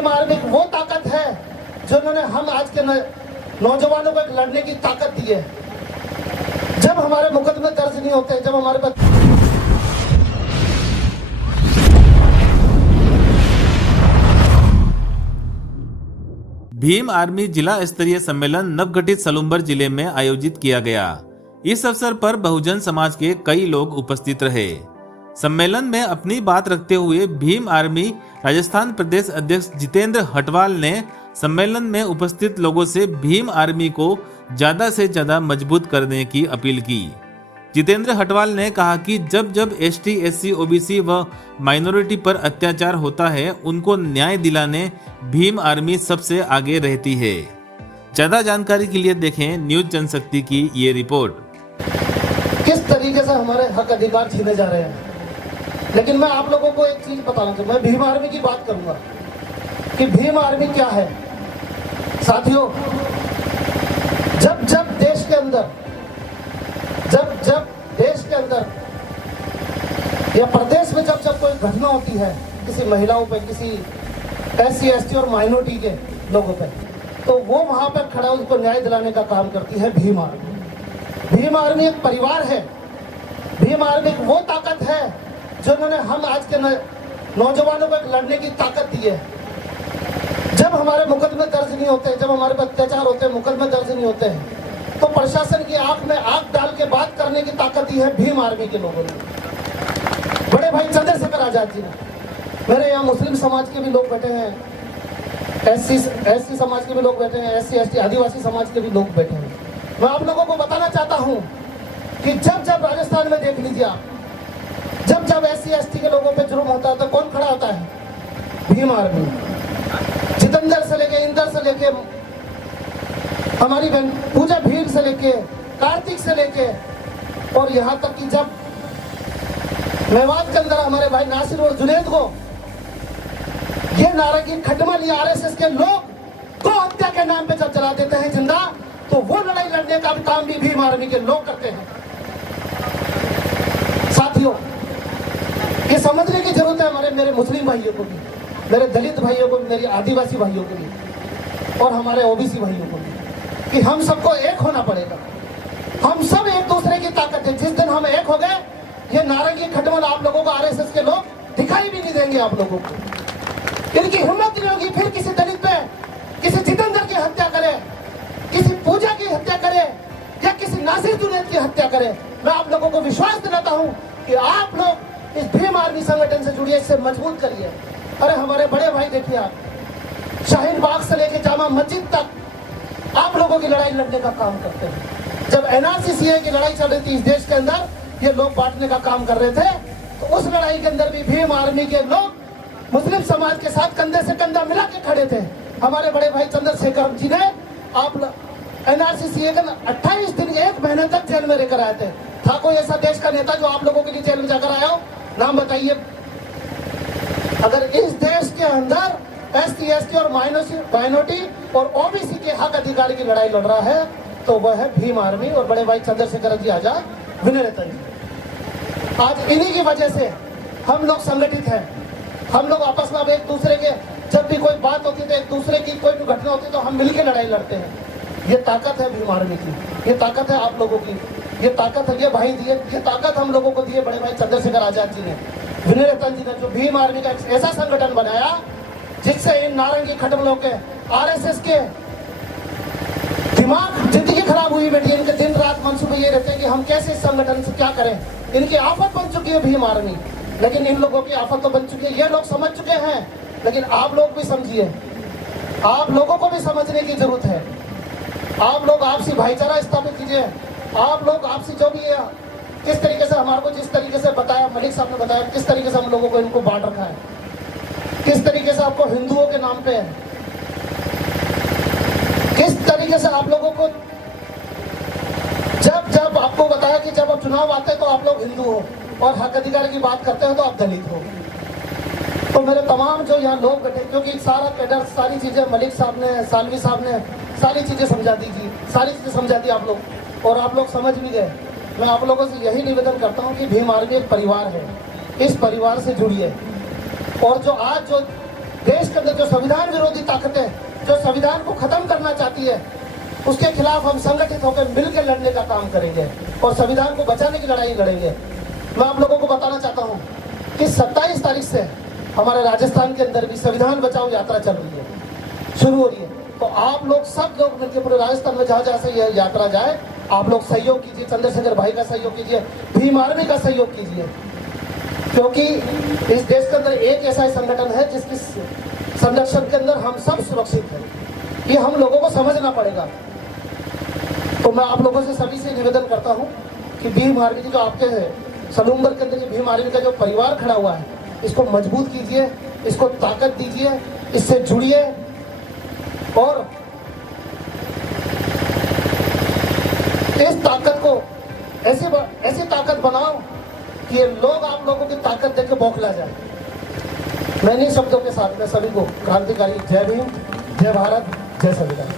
Bhim army वो ताकत है जिन्होंने हम आज के नौजवानों को एक लड़ने की ताकत दी है। जब हमारे मुकदमे दर्ज नहीं होते, जब हमारे पास भीम आर्मी जिला स्तरीय सम्मेलन नवगठित सलूम्बर जिले में आयोजित किया गया। इस अवसर पर बहुजन समाज के कई लोग उपस्थित रहे। सम्मेलन में अपनी बात रखते हुए भीम आर्मी राजस्थान प्रदेश अध्यक्ष जितेंद्र हटवाल ने सम्मेलन में उपस्थित लोगों से भीम आर्मी को ज्यादा से ज्यादा मजबूत करने की अपील की। जितेंद्र हटवाल ने कहा कि जब जब एसटी, एससी, ओबीसी व माइनॉरिटी पर अत्याचार होता है, उनको न्याय दिलाने भीम आर्मी सबसे आगे रहती है। ज्यादा जानकारी के लिए देखें न्यूज जनशक्ति की ये रिपोर्ट। किस तरीके से हमारे हक अधिकार छीने जा रहे हैं। लेकिन मैं आप लोगों को एक चीज बताना चाहूँगा, मैं भीम आर्मी की बात करूंगा कि भीम आर्मी क्या है। साथियों, जब जब देश के अंदर या प्रदेश में जब कोई घटना होती है किसी महिलाओं पे, किसी एससी, एसटी और माइनॉरिटी के लोगों पे, तो वो वहां पर खड़ा उनको न्याय दिलाने का काम करती है भीम आर्मी। भीम आर्मी एक परिवार है। भीम आर्मी वो ताकत है जिन्होंने हम आज के नौजवानों को एक लड़ने की ताकत दी है। जब हमारे मुकदमे दर्ज नहीं होते, जब हमारे पर अत्याचार होते हैं, मुकदमे दर्ज नहीं होते हैं, तो प्रशासन की आंख में आंख डाल के बात करने की ताकत दी है भीम आर्मी के लोगों ने। बड़े भाई चंद्रशेखर आजाद जी ने, मेरे यहाँ मुस्लिम समाज के भी लोग बैठे हैं, एससी समाज के भी लोग बैठे हैं, एससी, एसटी, आदिवासी समाज के भी लोग बैठे हैं। मैं आप लोगों को बताना चाहता हूँ कि जब जब राजस्थान में देख लीजिए आप, जब एससी, एसटी के लोगों पे जुर्म होता है तो कौन खड़ा होता है? भीम आर्मी। जितेंद्र से लेके, इंदर से लेके, हमारी बहन पूजा भीड़ से लेके, कार्तिक से लेके, और यहाँ तक कि जब मेवात के अंदर हमारे भाई नासिर और जुनेद को ये नारंगी खटमल आरएसएस के लोग को हत्या के नाम पे जब जला देते हैं जिंदा, तो वो लड़ाई लड़ने का काम भी भीम आर्मी के लोग करते हैं। साथियों, ये समझने की जरूरत है मेरे मुस्लिम भाइयों को भी, मेरे दलित भाइयों को भी, मेरी आदिवासी भाइयों को भी, और हमारे ओबीसी भाइयों को भी, कि हम सबको एक होना पड़ेगा। हम सब एक दूसरे की ताकत है। जिस दिन हम एक हो गए, ये नारंगी खटमल आप लोगों को आरएसएस के लोग दिखाई भी नहीं देंगे। आप लोगों को इनकी हिम्मत नहीं होगी फिर किसी दलित पे, किसी जितेंद्र की हत्या करे, किसी पूजा की हत्या करे, या किसी नासिर जुनैद की हत्या करे। मैं आप लोगों को विश्वास दिलाता हूँ कि आप लोग इस भीम आर्मी संगठन से जुड़िए, इससे मजबूत करिए। अरे हमारे बड़े भाई देखिए आप, शाहीन बाग से लेके जामा मस्जिद तक आप लोगों की लड़ाई लड़ने का काम करते हैं। जब एनआरसी सीए की लड़ाई चल रही थी इस देश के अंदर, ये लोग बांटने का काम कर रहे थे, तो उस लड़ाई के अंदर भी भीम आर्मी के लोग मुस्लिम समाज के साथ कंधे से कंधा मिला के खड़े थे। हमारे बड़े भाई चंद्रशेखर जी ने आप एनआरसी सीए का 28 दिन 1 महीने तक जेल में रहकर आए थे। था कोई ऐसा देश का नेता जो आप लोगों के लिए जेल में जाकर आया हो? नाम बताइए। अगर इस देश के अंदर एसटी, एसटी और माइनॉरिटी और ओबीसी के हक अधिकार की लड़ाई लड़ रहा है, तो वह है भीम आर्मी और बड़े भाई चंद्रशेखर जी आजाद, विनय रतन जी। आज इन्हीं की वजह से हम लोग संगठित हैं। हम लोग आपस में अब एक दूसरे के, जब भी कोई बात होती है तो एक दूसरे की कोई भी घटना होती है तो हम मिलकर लड़ाई लड़ते हैं। ये ताकत है भीम आर्मी की, ये ताकत है आप लोगों की, ये ताकत है ये भाई दिए, ये ताकत हम लोगों को दिए बड़े भाई चंद्रशेखर आजाद जी ने, विनय रतन जी ने, जो भीम आर्मी का एक ऐसा संगठन बनाया जिससे इन नारंगी खटमलों के, आरएसएस के दिमाग, जिंदगी खराब हुई बैठी है। इनके दिन रात मंसूबे ये रहते हैं कि हम कैसे इस संगठन से क्या करें। इनकी आफत बन चुकी है भीम आर्मी, लेकिन इन लोगों की आफत तो बन चुकी है, ये लोग समझ चुके हैं। लेकिन आप लोग भी समझिए, आप लोगों को भी समझने की जरूरत है। आप लोग आपसी भाईचारा स्थापित कीजिए। आप लोग आपसी जो भी है, किस तरीके से हमारे को, जिस तरीके से बताया मलिक साहब ने बताया, किस तरीके से हम लोगों को इनको बांट रखा है, किस तरीके से आपको हिंदुओं के नाम पे, किस तरीके से आप लोगों को जब आपको बताया कि जब अब चुनाव आते हैं तो आप लोग हिंदू हो और हक अधिकार की बात करते हो तो आप दलित हो। तो मेरे तमाम जो यहाँ लोग बैठे, क्योंकि सारा कैडर, सारी चीजें मलिक साहब ने, सालवी साहब ने सारी चीजें समझा दी थी, सारी चीजें समझा दी आप लोग, और आप लोग समझ भी गए। मैं आप लोगों से यही निवेदन करता हूँ कि भीम आर्मी एक परिवार है, इस परिवार से जुड़िए। और जो आज जो देश देश के अंदर जो संविधान विरोधी ताकतें, जो संविधान को खत्म करना चाहती है, उसके खिलाफ हम संगठित होकर मिलकर लड़ने का काम करेंगे और संविधान को बचाने की लड़ाई लड़ेंगे। मैं आप लोगों को बताना चाहता हूँ कि 27 तारीख से हमारे राजस्थान के अंदर भी संविधान बचाओ यात्रा चल रही है, शुरू हो रही है। तो आप लोग सब लोग मिलकर पूरे राजस्थान में जहाँ जहाँ से यह यात्रा जाए, आप लोग सहयोग कीजिए, चंद्रशेखर भाई का सहयोग कीजिए, भीम आर्मी का सहयोग कीजिए, क्योंकि इस देश के अंदर एक ऐसा संगठन है जिसकी संरक्षण के अंदर हम सब सुरक्षित हैं। ये हम लोगों को समझना पड़ेगा। तो मैं आप लोगों से सभी से निवेदन करता हूँ कि भीम आर्मी की जो आपके सलूमबर के अंदर ये भीम आर्मी का जो परिवार खड़ा हुआ है, इसको मजबूत कीजिए, इसको ताकत दीजिए, इससे जुड़िए और इस ताकत को ऐसी ताकत बनाओ कि ये लोग आप लोगों की ताकत देख के बौखला जाए। मैं इन्हीं शब्दों के साथ में सभी को क्रांतिकारी जय भीम, जय भारत, जय संविधान।